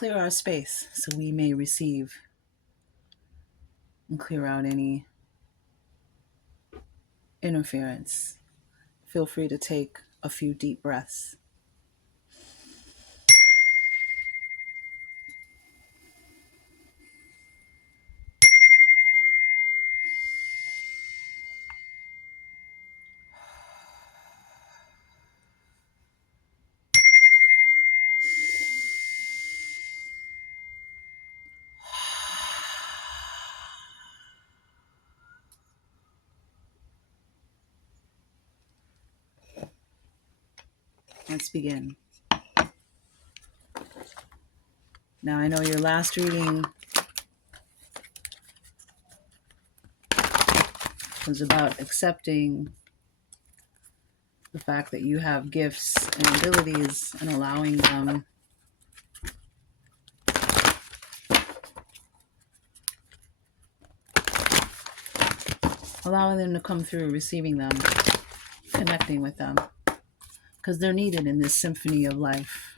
clear our space so we may receive and clear out any interference. Feel free to take a few deep breaths. Let's begin. Now, I know your last reading was about accepting the fact that you have gifts and abilities and allowing them to come through, receiving them, connecting with them, because they're needed in this symphony of life.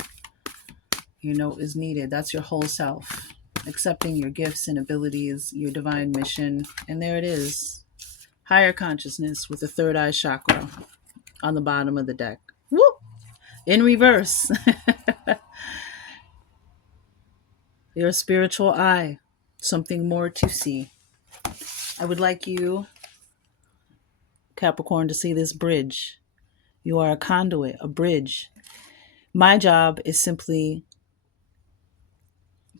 Your note is needed. That's your whole self. Accepting your gifts and abilities, your divine mission. And there it is. Higher consciousness with the third eye chakra on the bottom of the deck. Whoop! In reverse. Your spiritual eye. Something more to see. I would like you, Capricorn, to see this bridge. You are a conduit, a bridge. My job is simply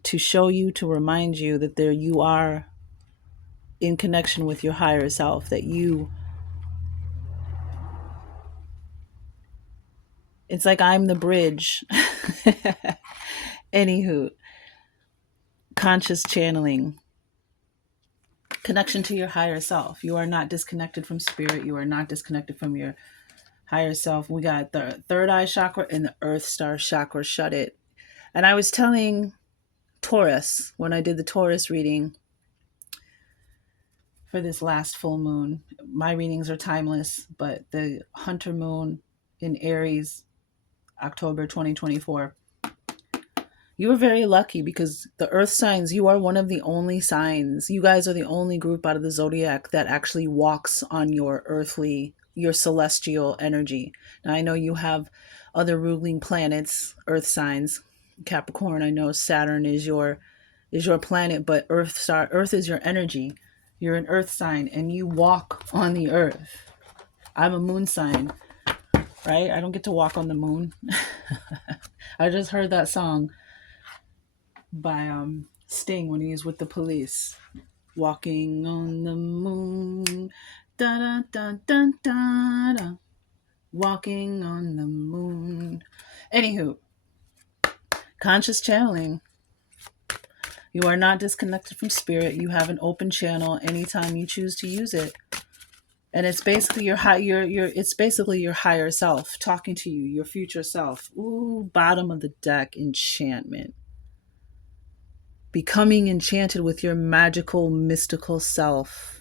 to show you, to remind you that there you are in connection with your higher self, that it's like I'm the bridge. Anywho, conscious channeling, connection to your higher self. You are not disconnected from spirit. You are not disconnected from your higher self. We got the third eye chakra and the earth star chakra. Shut it. And I was telling Taurus when I did the Taurus reading for this last full moon. My readings are timeless, but the Hunter moon in Aries, October 2024. You are very lucky because the earth signs, you are one of the only signs. You guys are the only group out of the zodiac that actually walks on your earthly, your celestial energy. Now, I know you have other ruling planets, earth signs. Capricorn, I know Saturn is your planet, but Earth is your energy. You're an earth sign and you walk on the earth. I'm a moon sign, right? I don't get to walk on the moon. I just heard that song by Sting when he was with the Police. Walking on the moon. Da da da da da da. Walking on the moon. Anywho, conscious channeling. You are not disconnected from spirit. You have an open channel anytime you choose to use it. And it's basically it's basically your higher self talking to you, your future self. Ooh, bottom of the deck, enchantment. Becoming enchanted with your magical, mystical self.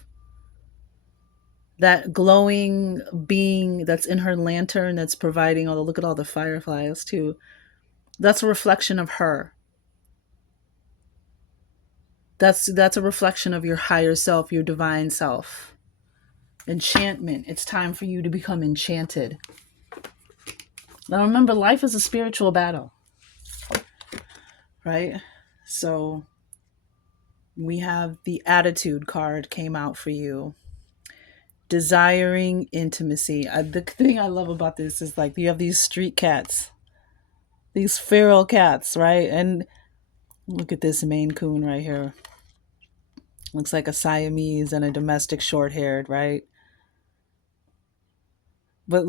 That glowing being that's in her lantern that's providing look at all the fireflies too. That's a reflection of her. That's a reflection of your higher self, your divine self. Enchantment. It's time for you to become enchanted. Now remember, life is a spiritual battle, right? So we have the attitude card came out for you. Desiring intimacy. The thing I love about this is like you have these street cats, these feral cats, right? And look at this Maine Coon right here. Looks like a Siamese and a domestic short-haired, right? But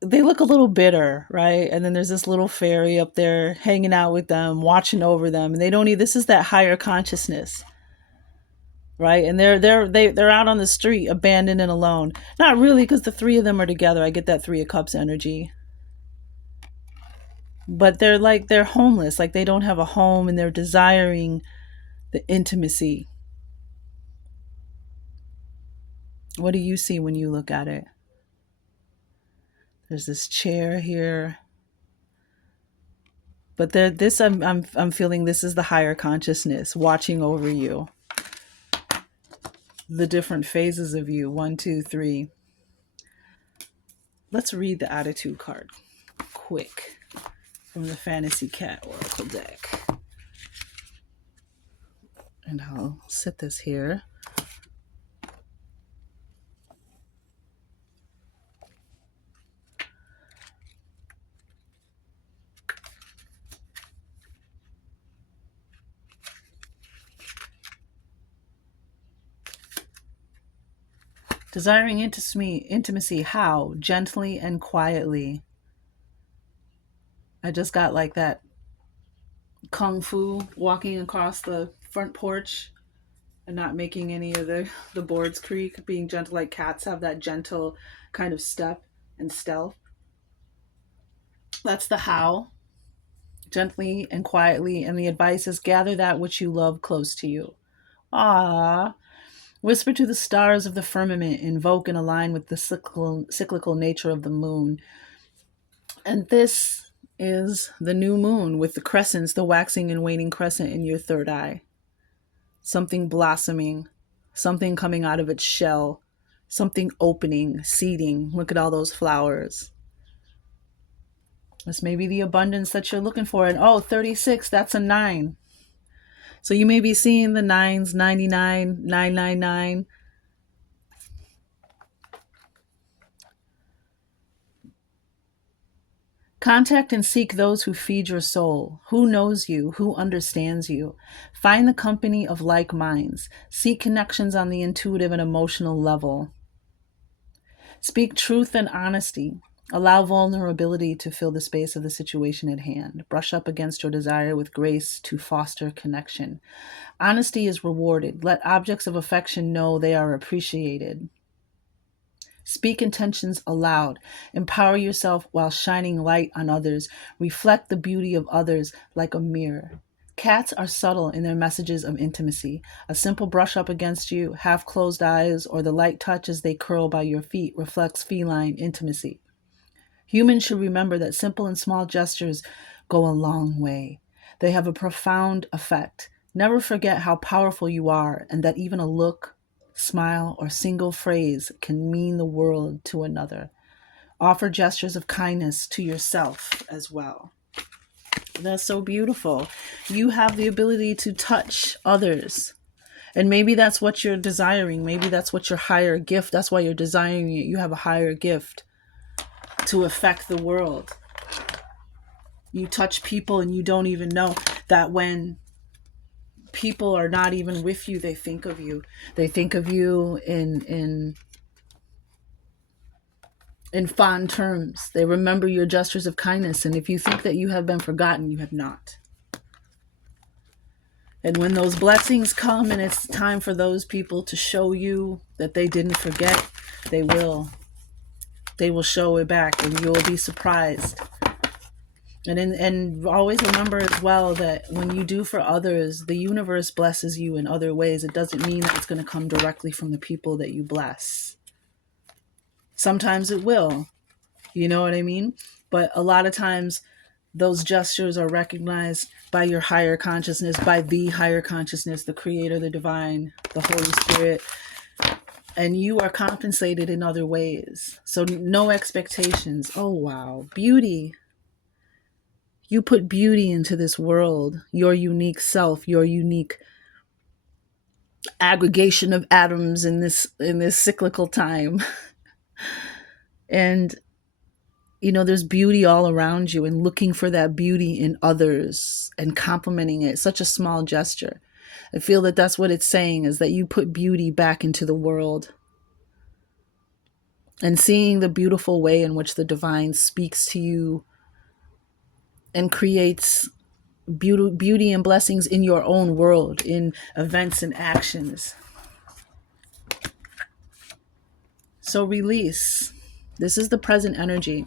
they look a little bitter, right? And then there's this little fairy up there hanging out with them, watching over them, and they don't need. This is that higher consciousness, right? And they're out on the street, abandoned and alone. Not really, because the three of them are together. I get that Three of Cups energy, but they're homeless, like they don't have a home, and they're desiring the intimacy. What do you see when you look at it? There's this chair here. But this I'm feeling this is the higher consciousness watching over you, the different phases of you. One, two, three. Let's read the attitude card quick from the Fantasy Cat Oracle deck. And I'll set this here. Desiring intimacy, how? Gently and quietly. I just got like that kung fu walking across the front porch and not making any of the boards creak, being gentle, like cats have that gentle kind of step and stealth. That's the how. Gently and quietly. And the advice is gather that which you love close to you. Ah. Whisper to the stars of the firmament, invoke and align with the cyclical nature of the moon. And this is the new moon with the crescents, the waxing and waning crescent in your third eye. Something blossoming, something coming out of its shell, something opening, seeding. Look at all those flowers. This may be the abundance that you're looking for. And 36, that's a 9. So you may be seeing the 9s, 99, 999. Contact and seek those who feed your soul, who knows you, who understands you. Find the company of like minds. Seek connections on the intuitive and emotional level. Speak truth and honesty. Allow vulnerability to fill the space of the situation at hand. Brush up against your desire with grace to foster connection. Honesty is rewarded. Let objects of affection know they are appreciated. Speak intentions aloud. Empower yourself while shining light on others. Reflect the beauty of others like a mirror. Cats are subtle in their messages of intimacy. A simple brush up against you, half closed eyes, or the light touch as they curl by your feet reflects feline intimacy. Humans should remember that simple and small gestures go a long way. They have a profound effect. Never forget how powerful you are and that even a look, smile, or single phrase can mean the world to another. Offer gestures of kindness to yourself as well. That's so beautiful. You have the ability to touch others. And maybe that's what you're desiring. Maybe that's what your higher gift, that's why you're desiring it. You have a higher gift to affect the world. You touch people and you don't even know that when people are not even with you, they think of you. They think of you in fond terms. They remember your gestures of kindness. And if you think that you have been forgotten, you have not. And when those blessings come and it's time for those people to show you that they didn't forget, they will. They will show it back and you'll be surprised. And always remember as well that when you do for others, the universe blesses you in other ways. It doesn't mean that it's going to come directly from the people that you bless. Sometimes it will, you know what I mean? But a lot of times those gestures are recognized by your higher consciousness, by the higher consciousness, the creator, the divine, the Holy Spirit. And you are compensated in other ways. So no expectations. Oh, wow. Beauty. You put beauty into this world, your unique self, your unique aggregation of atoms in this cyclical time. And there's beauty all around you, and looking for that beauty in others and complimenting it. Such a small gesture. I feel that that's what it's saying, is that you put beauty back into the world. And seeing the beautiful way in which the divine speaks to you and creates beauty and blessings in your own world, in events and actions. So release. This is the present energy.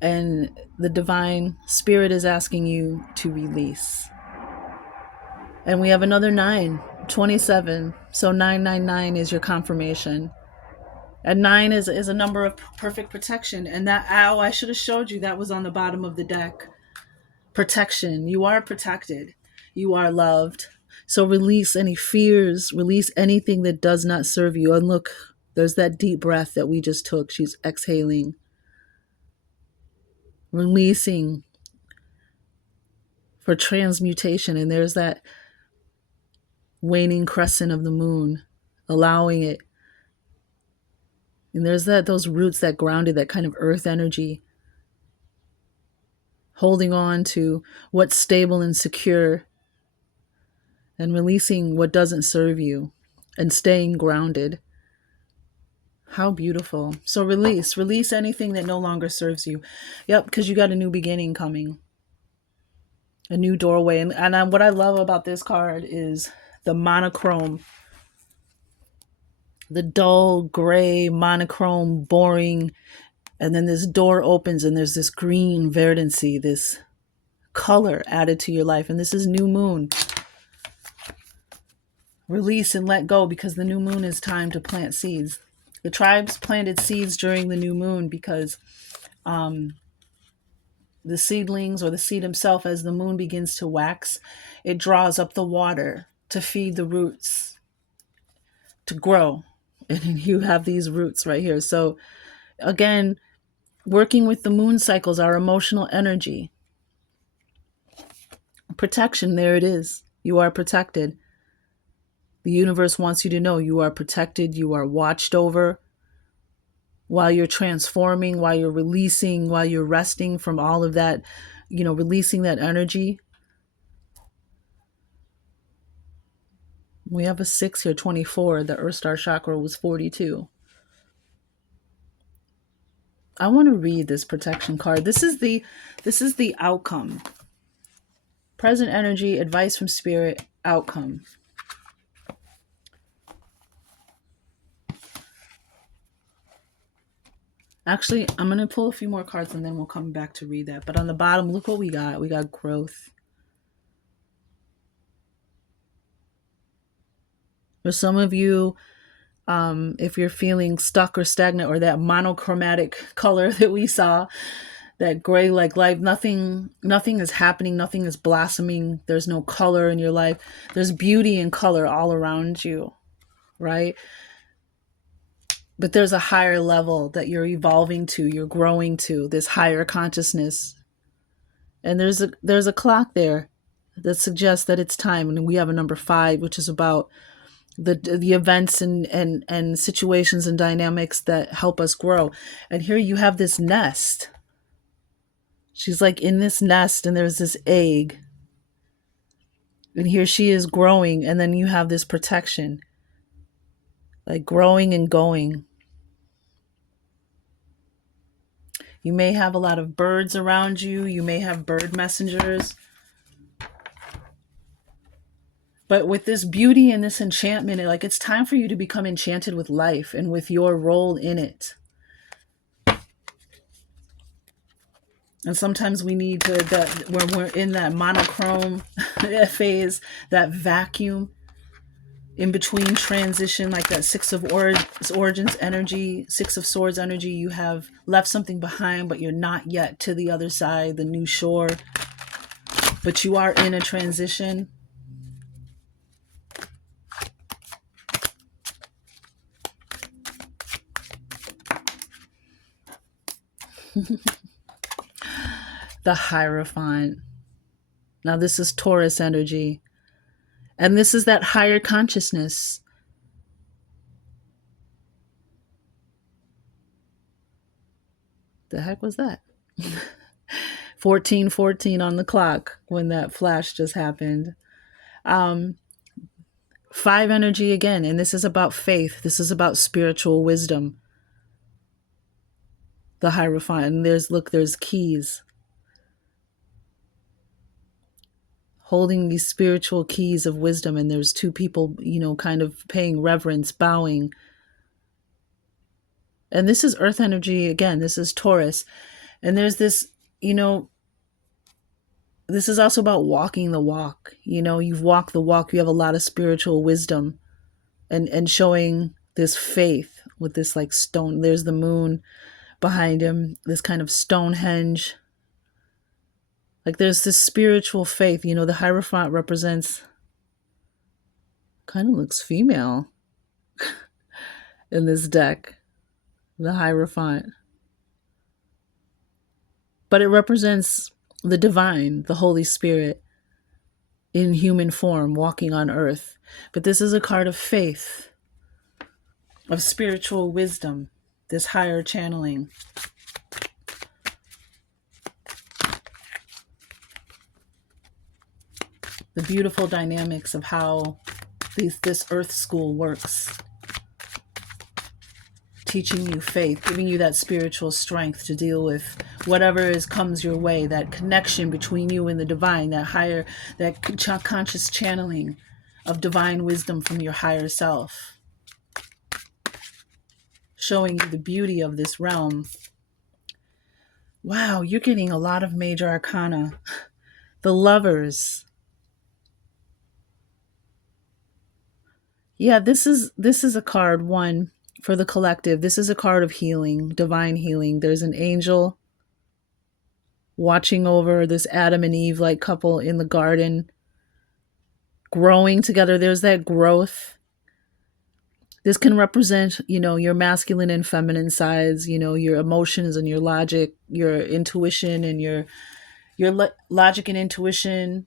And the divine spirit is asking you to release. And we have another 9, 27. So 999 is your confirmation. And 9 is a number of perfect protection. And that, I should have showed you, that was on the bottom of the deck. Protection. You are protected. You are loved. So release any fears, release anything that does not serve you. And look, there's that deep breath that we just took. She's exhaling, releasing for transmutation. And there's that waning crescent of the moon, allowing it. And there's those roots that grounded, that kind of earth energy, holding on to what's stable and secure and releasing what doesn't serve you and staying grounded. How beautiful. So release anything that no longer serves you. Yep, because you got a new beginning coming, a new doorway. And what I love about this card is the monochrome, the dull gray, monochrome, boring. And then this door opens and there's this green verdancy, this color added to your life. And this is new moon. Release and let go, because the new moon is time to plant seeds. The tribes planted seeds during the new moon because the seedlings, or the seed himself, as the moon begins to wax, it draws up the water to feed the roots to grow. And you have these roots right here. So again, working with the moon cycles, our emotional energy. Protection, there it is. You are protected. The universe wants you to know you are protected, you are watched over while you're transforming, while you're releasing, while you're resting from all of that, releasing that energy. We have a 6 here, 24. The Earth Star chakra was 42. I want to read this protection card. This is the outcome. Present energy, advice from spirit, outcome. Actually, I'm going to pull a few more cards and then we'll come back to read that. But on the bottom, look what we got. We got growth. For some of you, if you're feeling stuck or stagnant, or that monochromatic color that we saw, that gray like life, nothing is happening, nothing is blossoming, there's no color in your life. There's beauty and color all around you, right? But there's a higher level that you're evolving to, you're growing to, this higher consciousness. And there's a clock there that suggests that it's time. And we have a number 5, which is about the events and situations and dynamics that help us grow. And here you have this nest. She's like in this nest, and there's this egg. And here she is growing, and then you have this protection, like growing and going. You may have a lot of birds around you. You may have bird messengers. But with this beauty and this enchantment, it's time for you to become enchanted with life and with your role in it. And sometimes we need when we're in that monochrome phase, that vacuum in between transition, like that 6 of origins energy, 6 of swords energy, you have left something behind, but you're not yet to the other side, the new shore. But you are in a transition. The Hierophant. Now this is Taurus energy. And this is that higher consciousness. The heck was that? 14:14 on the clock when that flash just happened. 5 energy again, and this is about faith. This is about spiritual wisdom. The Hierophant. And there's keys. Holding these spiritual keys of wisdom, and there's 2 people, kind of paying reverence, bowing. And this is earth energy again. This is Taurus. And there's this, this is also about walking the walk. You've walked the walk. You have a lot of spiritual wisdom and showing this faith with this like stone. There's the moon behind him, this kind of Stonehenge Like there's this spiritual faith. You know, the Hierophant represents, kind of looks female in this deck, the Hierophant. But it represents the divine, the Holy Spirit in human form walking on earth. But this is a card of faith, of spiritual wisdom, this higher channeling. The beautiful dynamics of how this earth school works, teaching you faith, giving you that spiritual strength to deal with whatever comes your way, that connection between you and the divine, that higher, that conscious channeling of divine wisdom from your higher self, showing you the beauty of this realm. Wow, you're getting a lot of major arcana. The Lovers. Yeah, this is a card, one, for the collective. This is a card of healing, divine healing. There's an angel watching over this Adam and Eve like couple in the garden, growing together. There's that growth. This can represent, your masculine and feminine sides, your emotions and your logic, your intuition and your logic and intuition,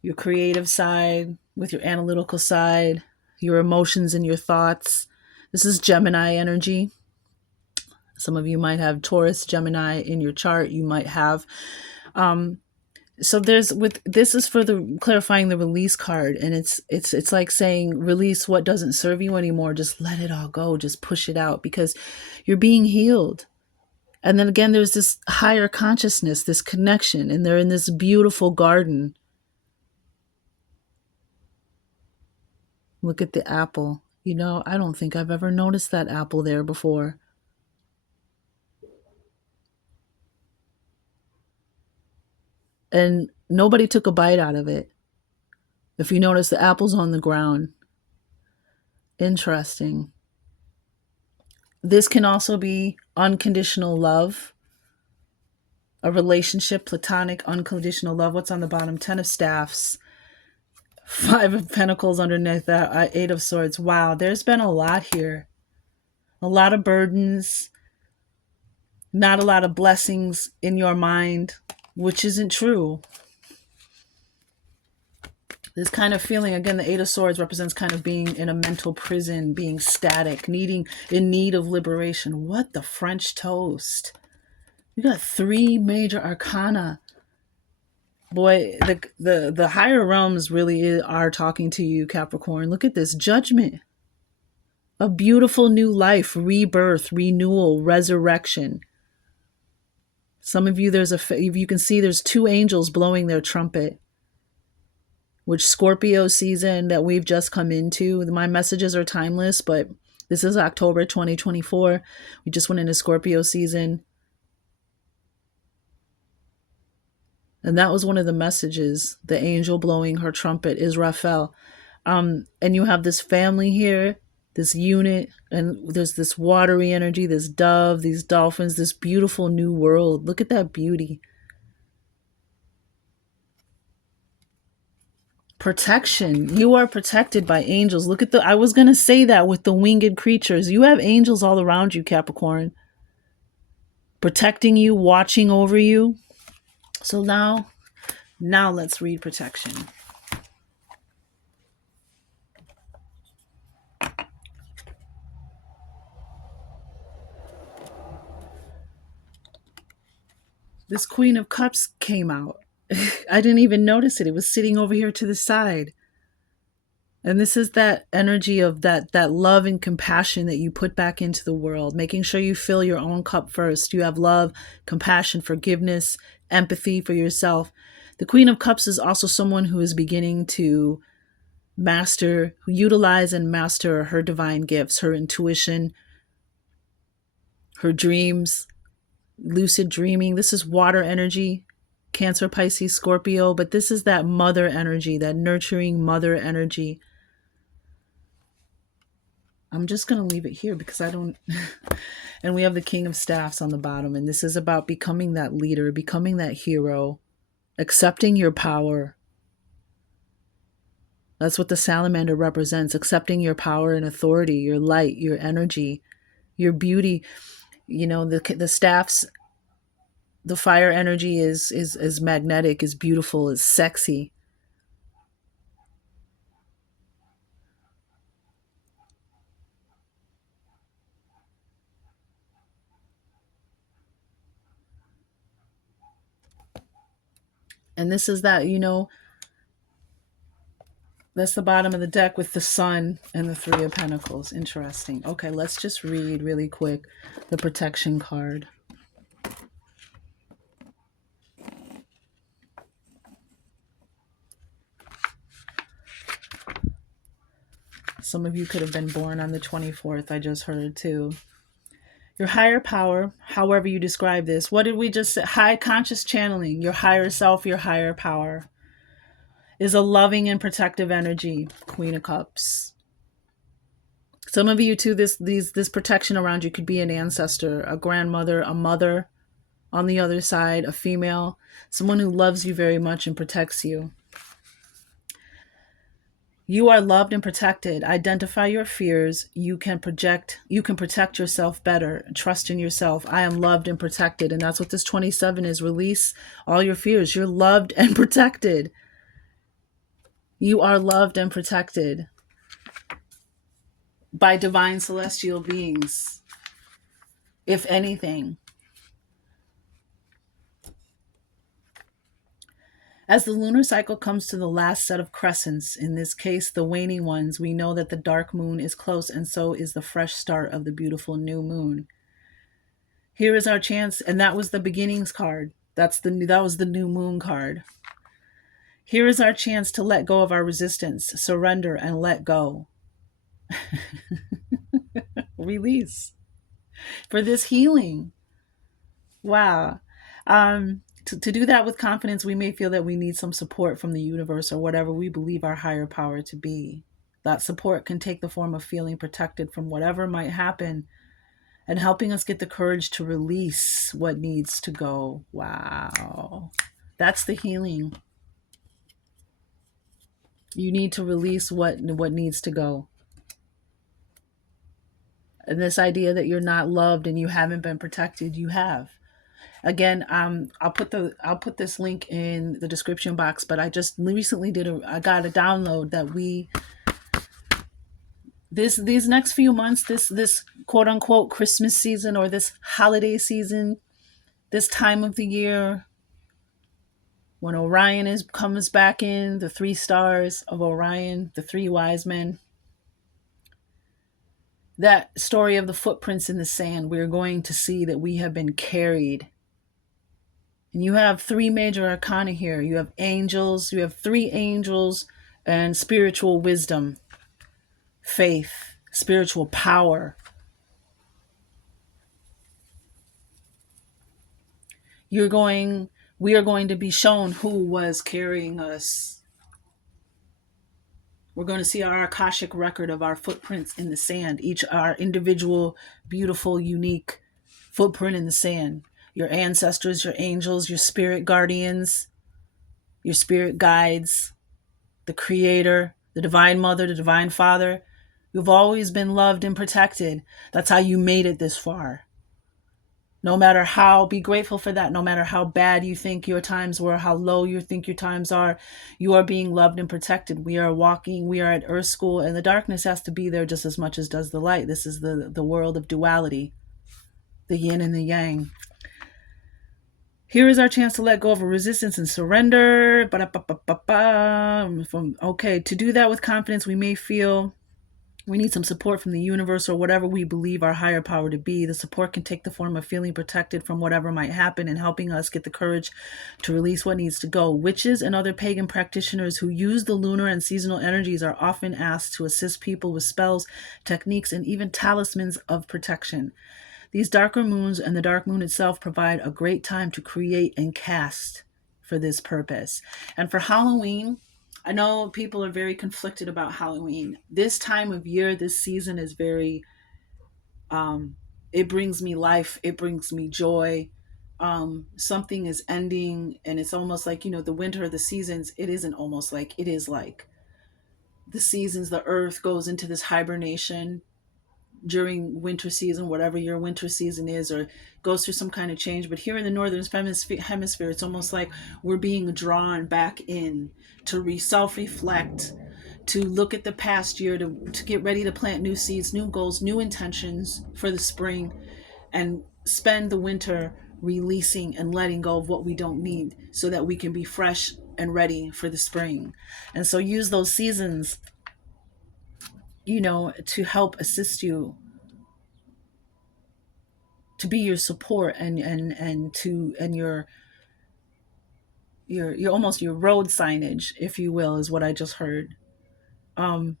your creative side with your analytical side, your emotions and your thoughts. This is Gemini energy. Some of you might have Taurus, Gemini in your chart. You might have. So this is for the clarifying the release card, and it's like saying release what doesn't serve you anymore. Just let it all go. Just push it out because you're being healed. And then again, there's this higher consciousness, this connection, and they're in this beautiful garden. Look at the apple. I don't think I've ever noticed that apple there before. And nobody took a bite out of it. If you notice, the apple's on the ground. Interesting. This can also be unconditional love, a relationship, platonic, unconditional love. What's on the bottom? 10 of Staffs, 5 of Pentacles underneath that, 8 of Swords. Wow, there's been a lot here. A lot of burdens, not a lot of blessings in your mind, which isn't true. This kind of feeling, again, the 8 of Swords represents kind of being in a mental prison, being static, in need of liberation. What the French toast? You got 3 major arcana. Boy, the higher realms really are talking to you, Capricorn. Look at this Judgment. A beautiful new life, rebirth, renewal, resurrection. Some of you, you can see there's 2 angels blowing their trumpet, which Scorpio season that we've just come into. My messages are timeless, but this is October 2024. We just went into Scorpio season. And that was one of the messages. The angel blowing her trumpet is Raphael. And you have this family here, this unit, and there's this watery energy, this dove, these dolphins, this beautiful new world. Look at that beauty. Protection. You are protected by angels. Look at I was going to say that with the winged creatures. You have angels all around you, Capricorn, protecting you, watching over you. So now let's read protection. This Queen of Cups came out. I didn't even notice it. It was sitting over here to the side. And this is that energy of that love and compassion that you put back into the world, making sure you fill your own cup first. You have love, compassion, forgiveness, empathy for yourself. The Queen of Cups is also someone who is beginning to utilize and master her divine gifts, her intuition, her dreams, lucid dreaming. This is water energy, Cancer, Pisces, Scorpio, but this is that mother energy, that nurturing mother energy. I'm just going to leave it here because I don't... And we have the King of Staffs on the bottom, and this is about becoming that leader, becoming that hero, accepting your power. That's what the salamander represents, accepting your power and authority, your light, your energy, your beauty. You know, the staffs, the fire energy is magnetic, is beautiful, is sexy. And this is that, that's the bottom of the deck with the sun and the three of pentacles. Interesting. Okay, let's just read really quick the protection card. Some of you could have been born on the 24th, I just heard too. Your higher power, however you describe this, what did we just say? High conscious channeling, your higher self, your higher power, is a loving and protective energy. Queen of Cups. Some of you too, this protection around you could be an ancestor, a grandmother, a mother on the other side, a female, someone who loves you very much and protects you. You are loved and protected. Identify your fears. You can protect yourself better. Trust in yourself. I am loved and protected. And that's what this 27 is. Release all your fears. You're loved and protected. You are loved and protected by divine celestial beings, if anything. As the lunar cycle comes to the last set of crescents, in this case the waning ones, we know that the dark moon is close, and so is the fresh start of the beautiful new moon. Here is our chance, and that was the beginnings card. That was the new moon card. Here is our chance to let go of our resistance, surrender, and let go. Release for this healing. Wow. To do that with confidence, we may feel that we need some support from the universe or whatever we believe our higher power to be. That support can take the form of feeling protected from whatever might happen and helping us get the courage to release what needs to go. Wow. That's the healing. You need to release what needs to go. And this idea that you're not loved and you haven't been protected, you have. Again, I'll put this link in the description box, but I just recently I got a download that these next few months, this quote unquote Christmas season or this holiday season, this time of the year when Orion comes back in, the 3 stars of Orion, the 3 wise men. That story of the footprints in the sand, we're going to see that we have been carried. And you have 3 major arcana here. You have angels, you have 3 angels, and spiritual wisdom, faith, spiritual power. We are going to be shown who was carrying us. We're going to see our Akashic record of our footprints in the sand, each our individual, beautiful, unique footprint in the sand. Your ancestors, your angels, your spirit guardians, your spirit guides, the creator, the divine mother, the divine father. You've always been loved and protected. That's how you made it this far. No matter how, be grateful for that. No matter how bad you think your times were, how low you think your times are, you are being loved and protected. We are at Earth School, and the darkness has to be there just as much as does the light. This is the world of duality, the yin and the yang. Here is our chance to let go of a resistance and surrender. Okay, to do that with confidence, we may feel we need some support from the universe or whatever we believe our higher power to be. The support can take the form of feeling protected from whatever might happen and helping us get the courage to release what needs to go. Witches and other pagan practitioners who use the lunar and seasonal energies are often asked to assist people with spells, techniques, and even talismans of protection. These darker moons and the dark moon itself provide a great time to create and cast for this purpose. And for Halloween, I know people are very conflicted about Halloween. This time of year, this season is very, it brings me life. It brings me joy. something is ending, and it's almost like, the winter, the seasons. It isn't almost like, it is like the seasons, the earth goes into this hibernation during winter season, whatever your winter season is, or goes through some kind of change. But here in the northern hemisphere, it's almost like we're being drawn back in to self-reflect, to look at the past year, to get ready to plant new seeds, new goals, new intentions for the spring, and spend the winter releasing and letting go of what we don't need so that we can be fresh and ready for the spring. And so use those seasons, to help assist you, to be your support, and your almost your road signage, if you will, is what I just heard. Um,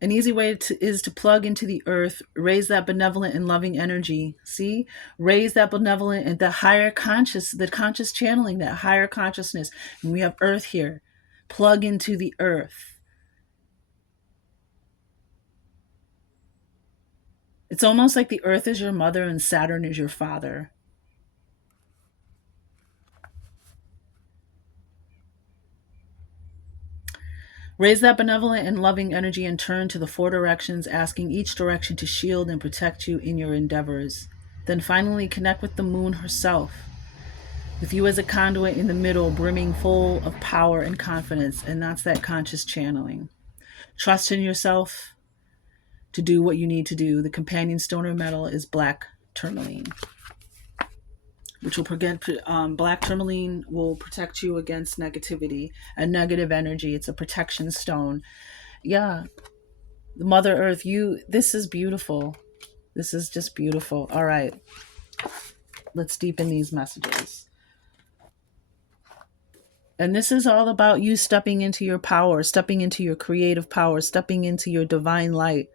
an easy way is to plug into the earth, raise that benevolent and loving energy. See, raise that benevolent and the conscious channeling, that higher consciousness. And we have earth here. Plug into the earth. It's almost like the earth is your mother and Saturn is your father. Raise that benevolent and loving energy and turn to the four directions, asking each direction to shield and protect you in your endeavors. Then finally connect with the moon herself, with you as a conduit in the middle, brimming full of power and confidence. And that's that conscious channeling. Trust in yourself to do what you need to do. The companion stone or metal is black tourmaline, which will black tourmaline will protect you against negativity and negative energy. It's a protection stone. Yeah, Mother Earth, this is beautiful. This is just beautiful. All right, let's deepen these messages. And this is all about you stepping into your power, stepping into your creative power, stepping into your divine light,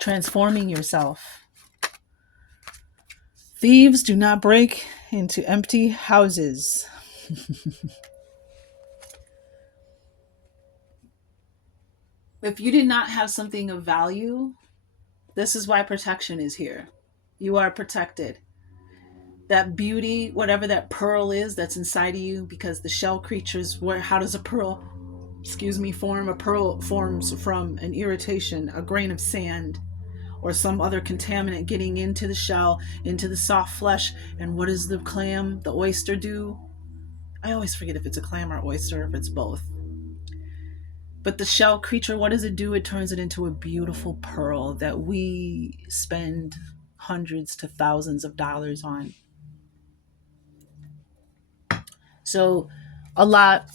transforming yourself. Thieves do not break into empty houses. If you did not have something of value, this is why protection is here. You are protected. That beauty, whatever that pearl is that's inside of you, because the shell creatures, how does a pearl, form? A pearl forms from an irritation, a grain of sand, or some other contaminant getting into the shell, into the soft flesh. And what does the clam, the oyster do? I always forget if it's a clam or oyster, if it's both. But the shell creature, what does it do? It turns it into a beautiful pearl that we spend hundreds to thousands of dollars on. So a lot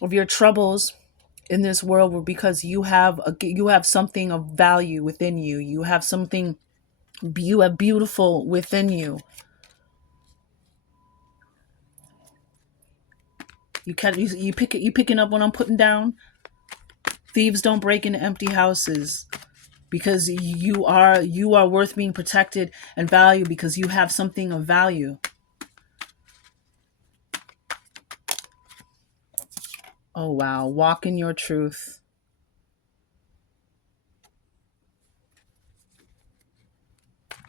of your troubles in this world were because you have something of value within you. You have something, you have beautiful within you. You picking up what I'm putting down? Thieves don't break into empty houses, because you are worth being protected and valued, because you have something of value. Oh wow, walk in your truth.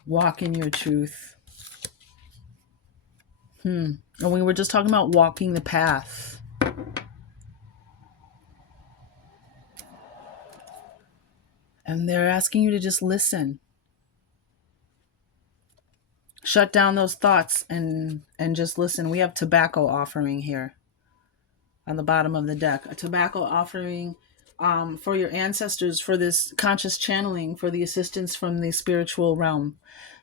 Walk in your truth. And we were just talking about walking the path. And they're asking you to just listen. Shut down those thoughts and just listen. We have tobacco offering here on the bottom of the deck. A tobacco offering for your ancestors, for this conscious channeling, for the assistance from the spiritual realm.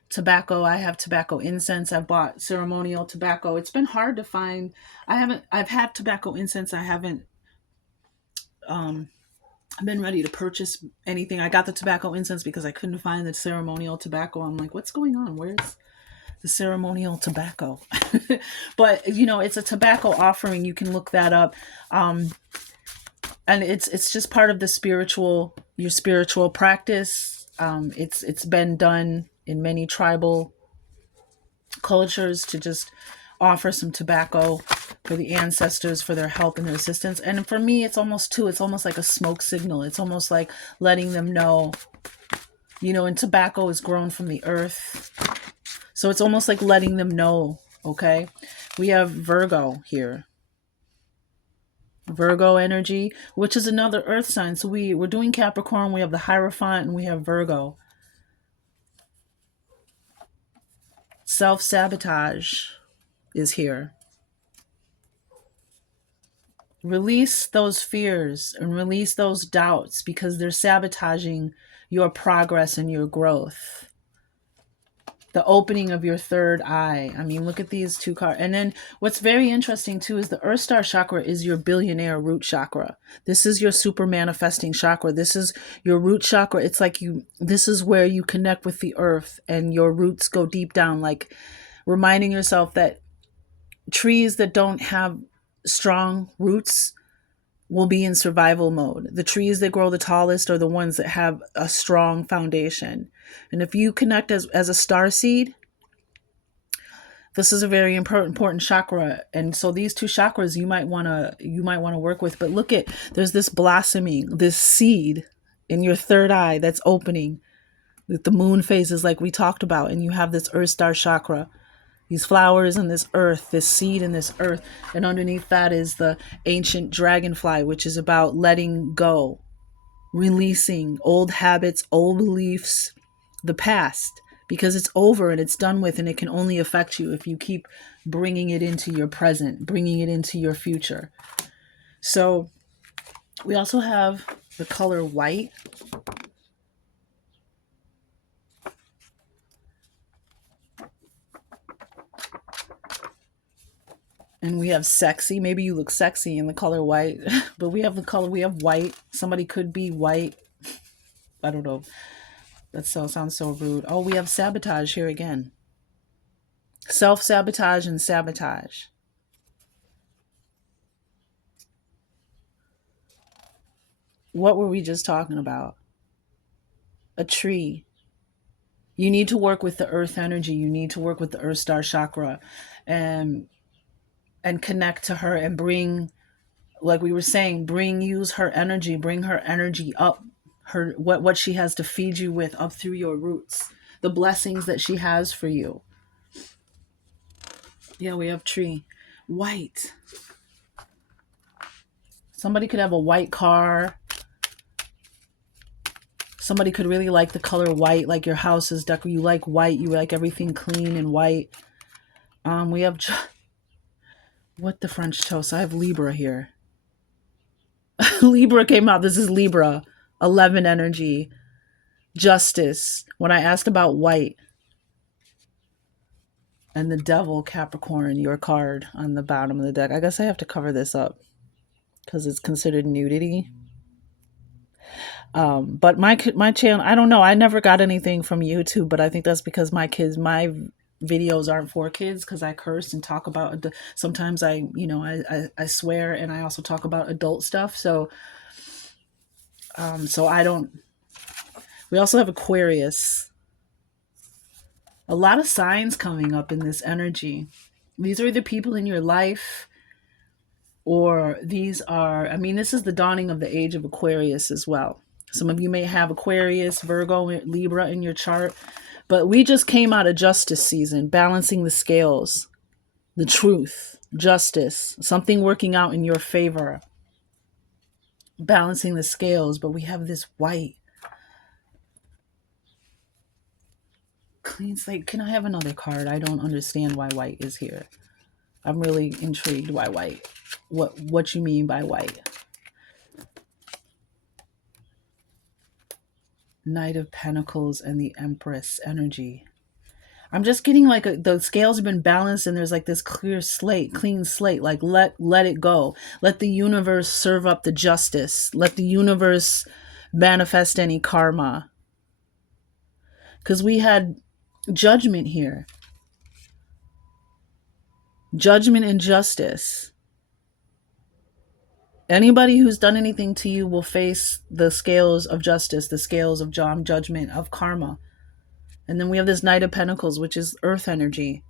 Tobacco, I have tobacco incense. I've bought ceremonial tobacco. It's been hard to find. I've had tobacco incense. I haven't been ready to purchase anything. I got the tobacco incense because I couldn't find the ceremonial tobacco. I'm like, what's going on? Where's the ceremonial tobacco? But it's a tobacco offering. You can look that up. And it's just part of your spiritual practice. It's been done in many tribal cultures to just offer some tobacco for the ancestors, for their help and their assistance. And for me, it's almost like a smoke signal. It's almost like letting them know And tobacco is grown from the earth. So it's almost like letting them know, okay? We have Virgo here. Virgo energy, which is another earth sign. So we're doing Capricorn, we have the Hierophant, and we have Virgo. Self-sabotage is here. Release those fears and release those doubts because they're sabotaging your progress and your growth. The opening of your third eye. I mean, look at these two cards. And then what's very interesting too is the Earth Star chakra is your billionaire root chakra. This is your super manifesting chakra. This is your root chakra. It's like this is where you connect with the earth and your roots go deep down, like reminding yourself that trees that don't have strong roots will be in survival mode. The trees that grow the tallest are the ones that have a strong foundation. And if you connect as a star seed, this is a very important chakra. And so these two chakras you might want to work with. But look at, there's this blossoming, this seed in your third eye that's opening with the moon phases like we talked about, and you have this earth star chakra. These flowers and this earth, this seed in this earth. And underneath that is the ancient dragonfly, which is about letting go, releasing old habits, old beliefs, the past, because it's over and it's done with, and it can only affect you if you keep bringing it into your present, bringing it into your future. So we also have the color white. And we have sexy. Maybe you look sexy in the color white, but we have white. Somebody could be white. I don't know. That sounds so rude. Oh, we have sabotage here again. Self-sabotage and sabotage. What were we just talking about? A tree. You need to work with the earth energy. You need to work with the earth star chakra and connect to her and bring, like we were saying, use her energy, bring her energy up, her what she has to feed you with up through your roots, the blessings that she has for you. Yeah, we have tree. White. Somebody could have a white car. Somebody could really like the color white, like your house is decorated. You like white. You like everything clean and white. We have what the French toast. I have Libra here. Libra came out. This is Libra. 11 energy. Justice. When I asked about white. And the devil, Capricorn, your card on the bottom of the deck. I guess I have to cover this up because it's considered nudity. But my channel, I don't know. I never got anything from YouTube, but I think that's because my videos aren't for kids because I curse and talk about, sometimes I swear, and I also talk about adult stuff. So I don't. We also have Aquarius. A lot of signs coming up in this energy. These are the people in your life, or these are, this is the dawning of the age of Aquarius as well. Some of you may have Aquarius, Virgo, Libra in your chart, but we just came out of justice season, balancing the scales, the truth, justice, something working out in your favor, balancing the scales. But we have this white. Clean slate. Can I have another card? I don't understand why white is here. I'm really intrigued by white. What you mean by white? Knight of Pentacles and the Empress energy. I'm just getting like the scales have been balanced and there's like this clean slate. Like let it go. Let the universe serve up the justice. Let the universe manifest any karma. Because we had judgment here. Judgment and justice. Anybody who's done anything to you will face the scales of justice, the scales of judgment, of karma. And then we have this Knight of Pentacles, which is earth energy.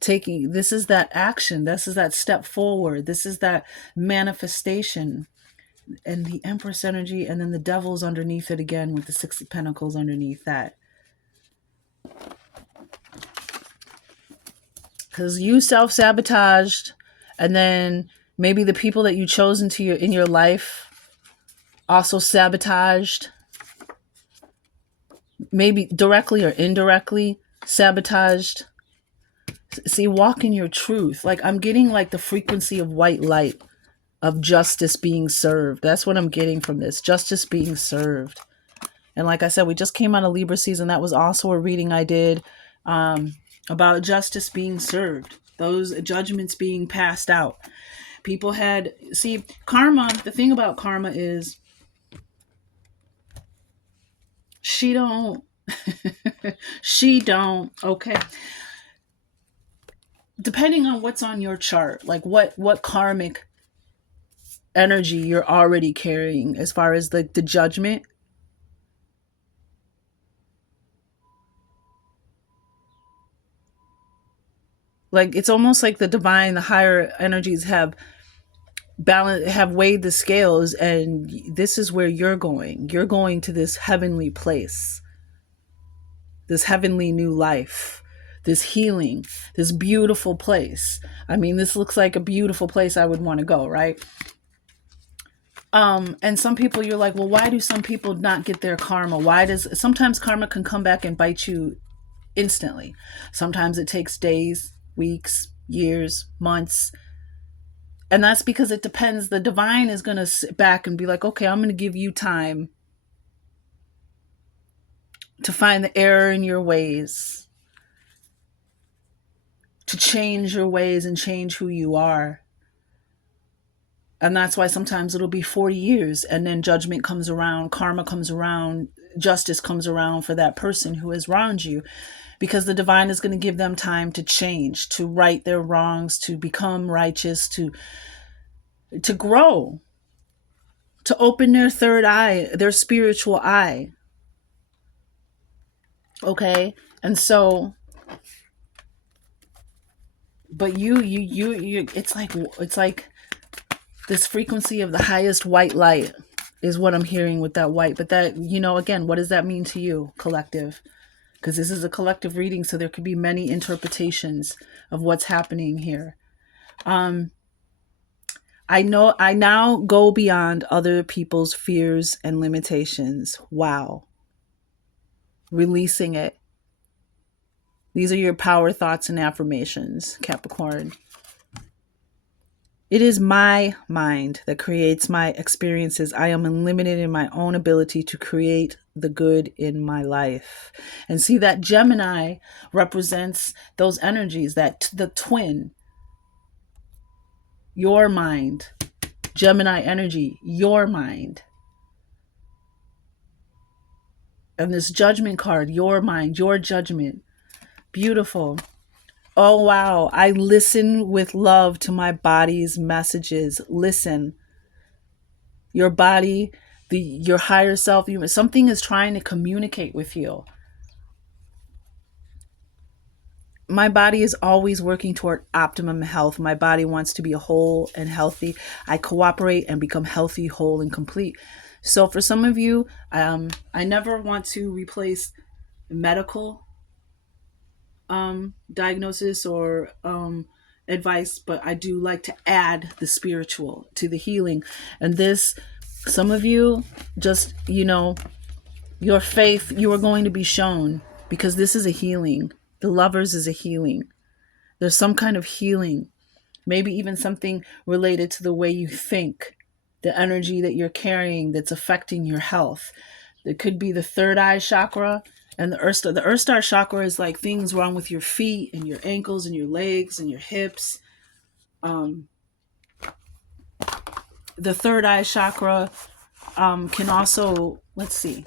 This is that action. This is that step forward. This is that manifestation. and the Empress energy, and then the Devil's underneath it again with the Six of Pentacles underneath that. Because you self-sabotaged, and then maybe the people that you chose in your life also sabotaged, maybe directly or indirectly sabotaged. See, walk in your truth. Like, I'm getting like the frequency of white light, of justice being served. That's what I'm getting from this. Justice being served. And like I said, we just came out of Libra season. That was also a reading I did about justice being served. Those judgments being passed out. People had, see, karma, the thing about karma is she don't, okay. Depending on what's on your chart, like what karmic energy you're already carrying as far as like the judgment. Like, it's almost like the divine, the higher energies have weighed the scales, and this is where you're going. You're going to this heavenly place, this heavenly new life, this healing, this beautiful place. I mean, this looks like a beautiful place I would want to go, right? And some people, you're like, well, why do some people not get their karma? Sometimes karma can come back and bite you instantly. Sometimes it takes days, weeks, years, months. And that's because it depends. The divine is going to sit back and be like, okay, I'm going to give you time to find the error in your ways, to change your ways and change who you are. And that's why sometimes it'll be 40 years and then judgment comes around, karma comes around, justice comes around for that person who has wronged you, because the divine is going to give them time to change, to right their wrongs, to become righteous, to grow, to open their third eye, their spiritual eye. Okay? And so, but you it's like this frequency of the highest white light is what I'm hearing with that white. But that, again, what does that mean to you, collective? Because this is a collective reading, so there could be many interpretations of what's happening here. I now go beyond other people's fears and limitations. Wow. Releasing it. These are your power thoughts and affirmations, Capricorn. It is my mind that creates my experiences. I am unlimited in my own ability to create the good in my life. And see, that Gemini represents those energies, that the twin, your mind, Gemini energy, your mind. And this judgment card, your mind, your judgment. Beautiful. Oh, wow. I listen with love to my body's messages. Listen. Your body, your higher self, something is trying to communicate with you. My body is always working toward optimum health. My body wants to be whole and healthy. I cooperate and become healthy, whole, and complete. So for some of you, I never want to replace medical diagnosis or advice, but I do like to add the spiritual to the healing. And this, some of you, just, your faith, you are going to be shown, because this is a healing. The Lovers is a healing. There's some kind of healing, maybe even something related to the way you think, the energy that you're carrying that's affecting your health. It could be the third eye chakra. And the Earth Star. The Earth Star chakra is like things wrong with your feet and your ankles and your legs and your hips. The third eye chakra can also, let's see,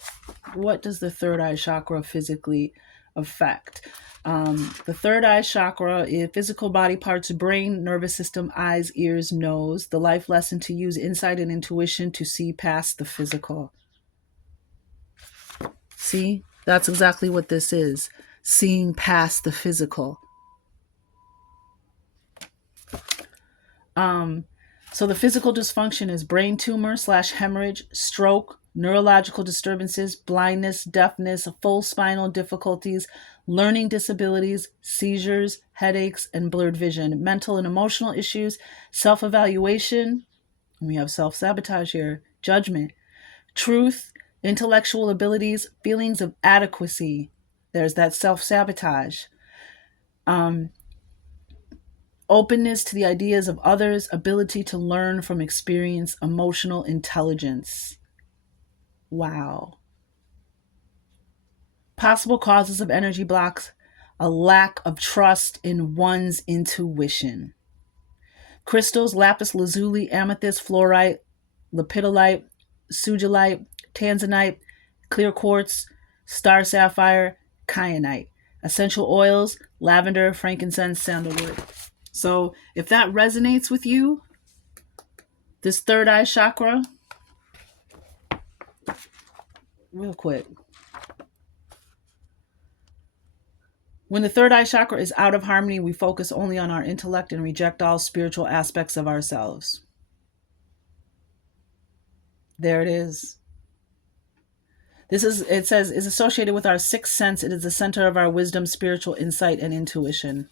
what does the third eye chakra physically affect? The third eye chakra is physical body parts, brain, nervous system, eyes, ears, nose. The life lesson to use insight and intuition to see past the physical. See? That's exactly what this is. Seeing past the physical. So the physical dysfunction is brain tumor / hemorrhage, stroke, neurological disturbances, blindness, deafness, full spinal difficulties, learning disabilities, seizures, headaches, and blurred vision, mental and emotional issues, self-evaluation. We have self-sabotage here, judgment, truth, intellectual abilities, feelings of adequacy. There's that self-sabotage. Um, Openness to the ideas of others, ability to learn from experience, emotional intelligence. Wow. Possible causes of energy blocks: a lack of trust in one's intuition. Crystals: lapis lazuli, amethyst, fluorite, lepidolite, sugilite, tanzanite, clear quartz, star sapphire, kyanite. Essential oils: lavender, frankincense, sandalwood. So if that resonates with you, this third eye chakra, real quick. When the third eye chakra is out of harmony, we focus only on our intellect and reject all spiritual aspects of ourselves. There it is. It says, is associated with our sixth sense. It is the center of our wisdom, spiritual insight, and intuition.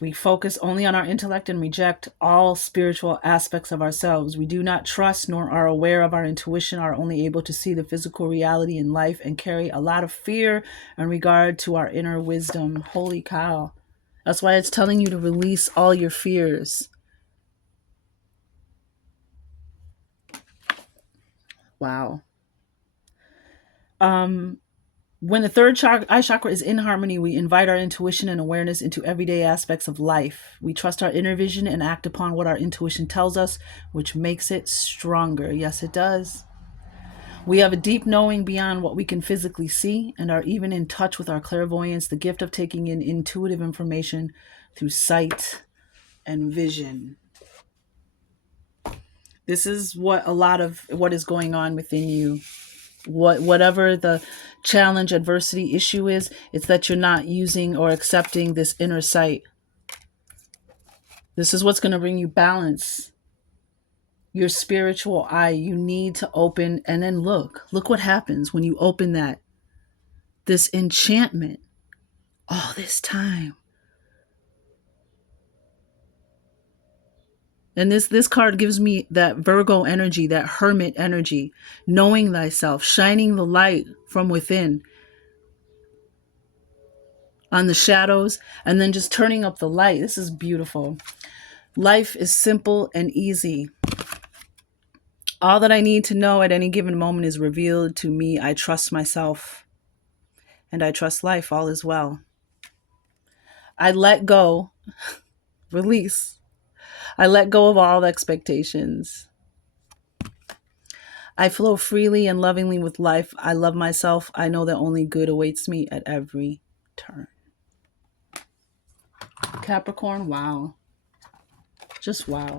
We focus only on our intellect and reject all spiritual aspects of ourselves. We do not trust nor are aware of our intuition, are only able to see the physical reality in life, and carry a lot of fear in regard to our inner wisdom. Holy cow. That's why it's telling you to release all your fears. Wow. When the third eye chakra is in harmony, we invite our intuition and awareness into everyday aspects of life. We trust our inner vision and act upon what our intuition tells us, which makes it stronger. Yes, it does. We have a deep knowing beyond what we can physically see and are even in touch with our clairvoyance, the gift of taking in intuitive information through sight and vision. This is what a lot of what is going on within you. Whatever the challenge, adversity, issue is, it's that you're not using or accepting this inner sight. This is what's going to bring you balance. Your spiritual eye, you need to open and then look what happens when you open that. This enchantment, all this time. And this card gives me that Virgo energy, that hermit energy, knowing thyself, shining the light from within on the shadows, and then just turning up the light. This is beautiful. Life is simple and easy. All that I need to know at any given moment is revealed to me. I trust myself and I trust life. All is well. I let go, release. I let go of all expectations. I flow freely and lovingly with life. I love myself. I know that only good awaits me at every turn. Capricorn, wow. Just wow.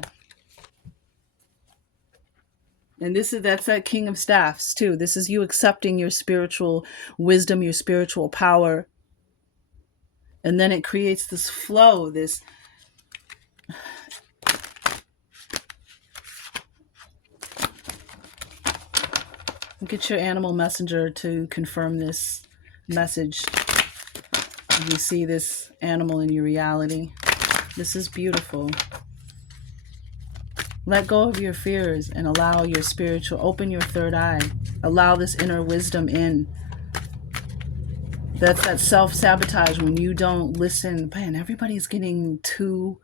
And that's that King of Staffs too. This is you accepting your spiritual wisdom, your spiritual power. And then it creates this flow, this get your animal messenger to confirm this message. You see this animal in your reality. This is beautiful. Let go of your fears and allow your spiritual, open your third eye. Allow this inner wisdom in. That's that self-sabotage when you don't listen. Man, everybody's getting two.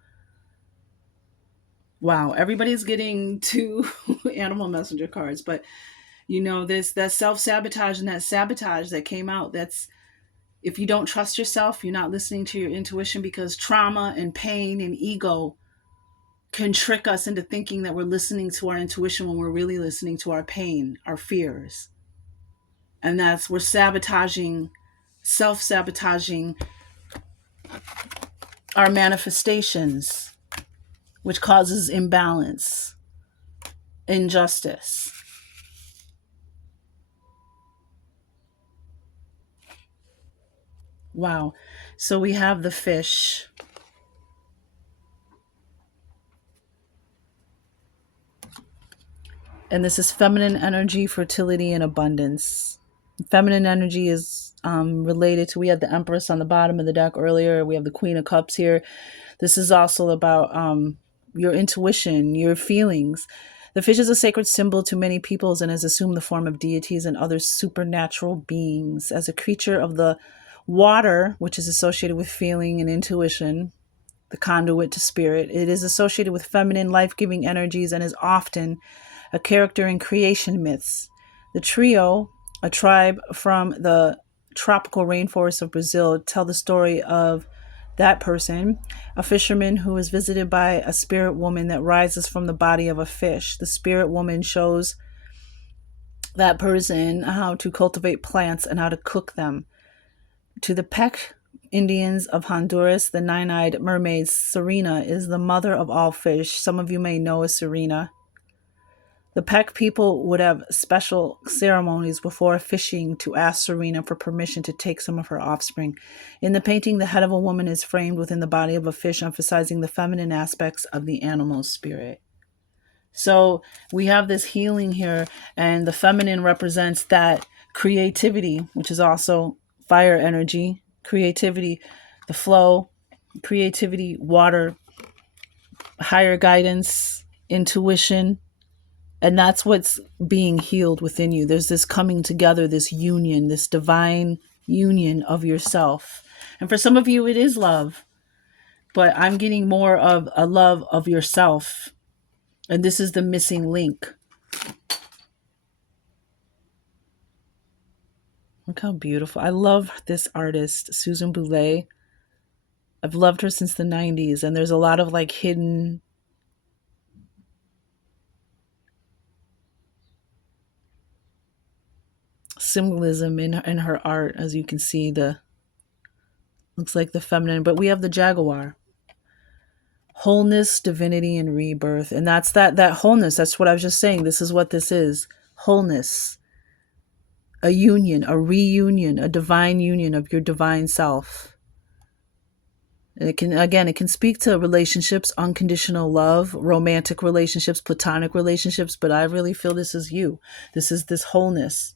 Wow, everybody's getting two animal messenger cards. But, that self-sabotage and that sabotage that came out, that's, if you don't trust yourself, you're not listening to your intuition, because trauma and pain and ego can trick us into thinking that we're listening to our intuition when we're really listening to our pain, our fears. And we're sabotaging, self-sabotaging our manifestations, which causes imbalance, injustice. Wow. So we have the fish, and this is feminine energy, fertility, and abundance. Feminine energy is related to, we had the Empress on the bottom of the deck earlier. We have the Queen of Cups here. This is also about your intuition, your feelings. The fish is a sacred symbol to many peoples and has assumed the form of deities and other supernatural beings. As a creature of the water, which is associated with feeling and intuition, the conduit to spirit, it is associated with feminine life giving energies and is often a character in creation myths. The trio, a tribe from the tropical rainforests of Brazil, tell the story of that person, a fisherman who is visited by a spirit woman that rises from the body of a fish. The spirit woman shows that person how to cultivate plants and how to cook them. To the Peck Indians of Honduras, the nine-eyed mermaid Serena is the mother of all fish. Some of you may know as Serena. The Peck people would have special ceremonies before fishing to ask Serena for permission to take some of her offspring. In the painting, the head of a woman is framed within the body of a fish, emphasizing the feminine aspects of the animal spirit. So we have this healing here, and the feminine represents that creativity, which is also fire energy, creativity, the flow, creativity, water, higher guidance, intuition, and that's what's being healed within you. There's this coming together, this union, this divine union of yourself. And for some of you, it is love, but I'm getting more of a love of yourself. And this is the missing link. Look how beautiful. I love this artist, Susan Boulay. I've loved her since the 90s, and there's a lot of like hidden symbolism in her art. As you can see, the looks like the feminine, but we have the jaguar. Wholeness, divinity, and rebirth. And that's that wholeness. That's what I was just saying. This is what this is. Wholeness. A union, a reunion, a divine union of your divine self. And it can speak to relationships, unconditional love, romantic relationships, platonic relationships, but I really feel this is you. This is this wholeness,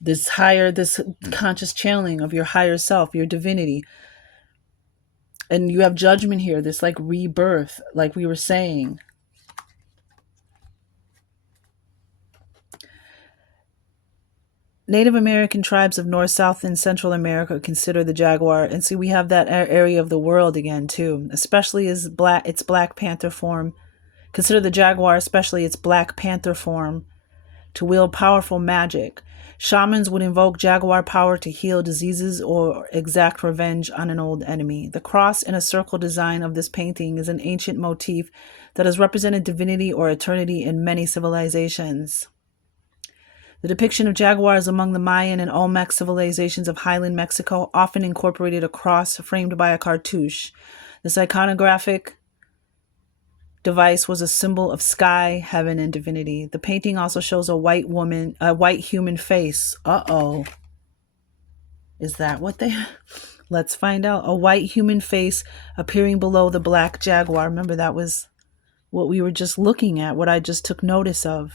this conscious channeling of your higher self, your divinity. And you have judgment here, this like rebirth, like we were saying. Native American tribes of North, South, and Central America consider the jaguar, and see we have that area of the world again too, especially as its Black Panther form. Consider the jaguar, especially its Black Panther form, to wield powerful magic. Shamans would invoke jaguar power to heal diseases or exact revenge on an old enemy. The cross in a circle design of this painting is an ancient motif that has represented divinity or eternity in many civilizations. The depiction of jaguars among the Mayan and Olmec civilizations of highland Mexico often incorporated a cross framed by a cartouche. This iconographic device was a symbol of sky, heaven, and divinity. The painting also shows a white human face. Uh-oh. Is that what they... Let's find out. A white human face appearing below the black jaguar. Remember, that was what we were just looking at, what I just took notice of.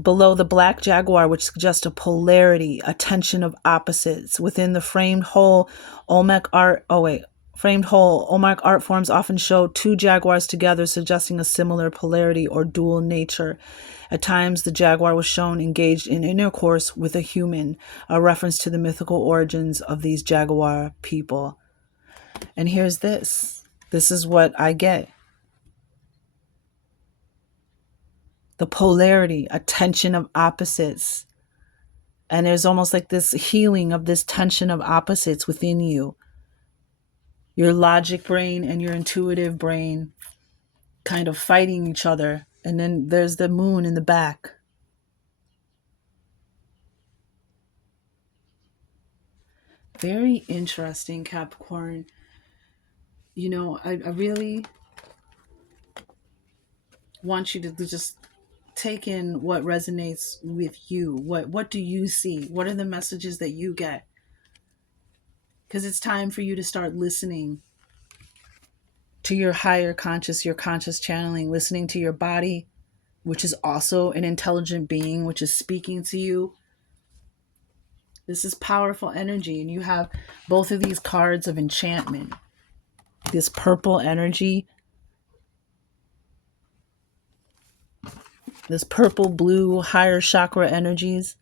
Below the black jaguar, which suggests a polarity, a tension of opposites. Within the framed whole, Olmec art forms often show two jaguars together, suggesting a similar polarity or dual nature. At times, the jaguar was shown engaged in intercourse with a human, a reference to the mythical origins of these jaguar people. And here's this. This is what I get. The polarity, a tension of opposites. And there's almost like this healing of this tension of opposites within you. Your logic brain and your intuitive brain kind of fighting each other. And then there's the moon in the back. Very interesting, Capricorn. You know, I really want you to just take in what resonates with you. What do you see? What are the messages that you get? Because it's time for you to start listening to your higher conscious, your conscious channeling, listening to your body, which is also an intelligent being, which is speaking to you. This is powerful energy. And you have both of these cards of enchantment. This purple energy, this purple, blue, higher chakra energies.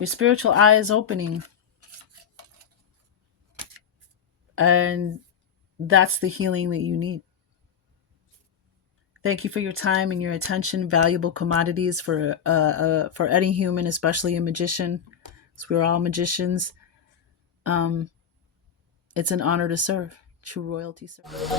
Your spiritual eye is opening. And that's the healing that you need. Thank you for your time and your attention. Valuable commodities for any human, especially a magician. So we're all magicians. It's an honor to serve. True royalty service.